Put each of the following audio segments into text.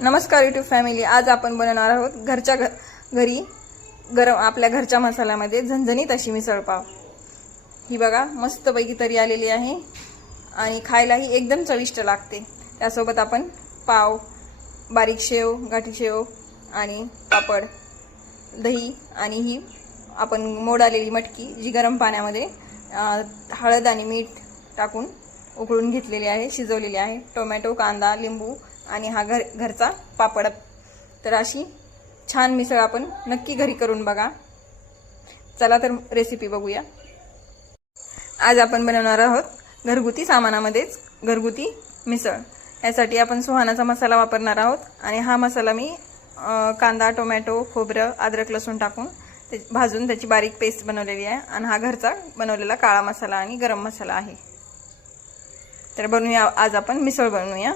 नमस्कार YouTube family. आज आपण बनवणार आहोत घरी गरम आपल्या घरच्या मसाल्यामध्ये झणझणीत अशी मिसळ पाव। ही बघा मस्तपैकी तरी आलेली आहे आणि खायलाही एकदम चविष्ट लागते। त्यासोबत आपण पाव, बारीक शेव, गाठी शेव आणि पापड, दही आणि ही आपण मोड आलेली मटकी जी गरम पाण्यामध्ये हळद आणि मीठ टाकून उकळून घेतलेली आहे, शिजवलेली आहे। टोमॅटो, कांदा, लिंबू आणि हा घरचा पापड। तर अशी छान मिसळ आपण नक्की घरी करून बघा। चला तर रेसिपी बघूया। आज आपण बनवणार आहोत घरगुती सामानामध्येच घरगुती मिसळ। यासाठी आपण सुहानाचा मसाला वापरणार आहोत आणि हा मसाला मी कांदा, टोमॅटो, खोबरं, अद्रक, लसूण टाकून भाजून त्याची बारीक पेस्ट बनवलेली आहे आणि हा घरचा बनवलेला काळा मसाला आणि गरम मसाला आहे। तर बनवूया आज आपण मिसळ बनवूया।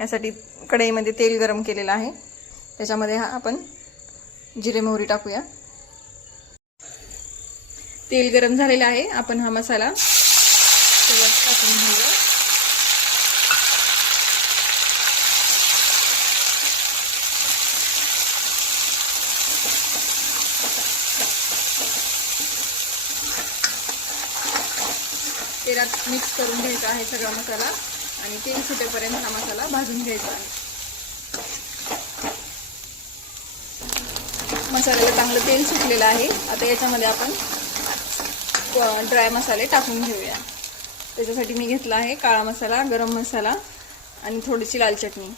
यासाठी कढईमध्ये तेल गरम केलेलं आहे, त्याच्यामध्ये आपण जिरे मोहरी टाकूया। तेल गरम झालेलं आहे, आपण हा मसाला त्याच्यात टाकून घेऊया। तेलात मिक्स करून घ्यायचा आहे सगळा मसाला आणि तेल सुटेपर्यंत हा मसाला भाजून घ्यायचा आहे। मसाल्याला चांगलं तेल सुटलेलं आहे। आता याच्यामध्ये आपण ड्राय मसाले टाकून घेऊया। त्याच्यासाठी मी घेतला आहे काळा मसाला, गरम मसाला आणि थोडीशी लाल चटणी।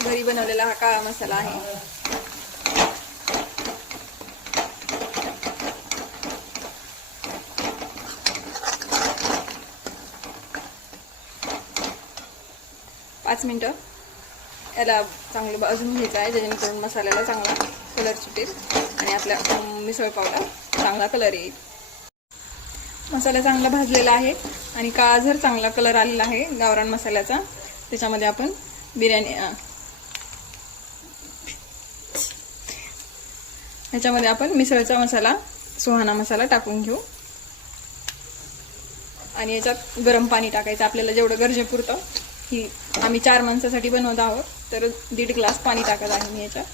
घरी बनवलेला हा काळा मसाला आहे। पाच मिनिटं याला चांगलं भाजून घ्यायचं आहे, जेणेकरून मसाल्याला चांगला कलर सुटेल आणि आपल्या मिसळ पावला चांगला कलर येईल। मसाला चांगला भाजलेला आहे आणि काळाझर चांगला कलर आलेला आहे गावरान मसाल्याचा। त्याच्यामध्ये आपण ह्याच्यामध्ये आपण मिसळचा मसाला, सुहाना मसाला टाकून घेऊ आणि याच्यात गरम पाणी टाकायचं आपल्याला जेवढं गरजेपुरतं। ही आम्ही 4 माणसासाठी बनवत आहोत, तर 1.5 ग्लास पाणी टाकत आहे मी याच्यात।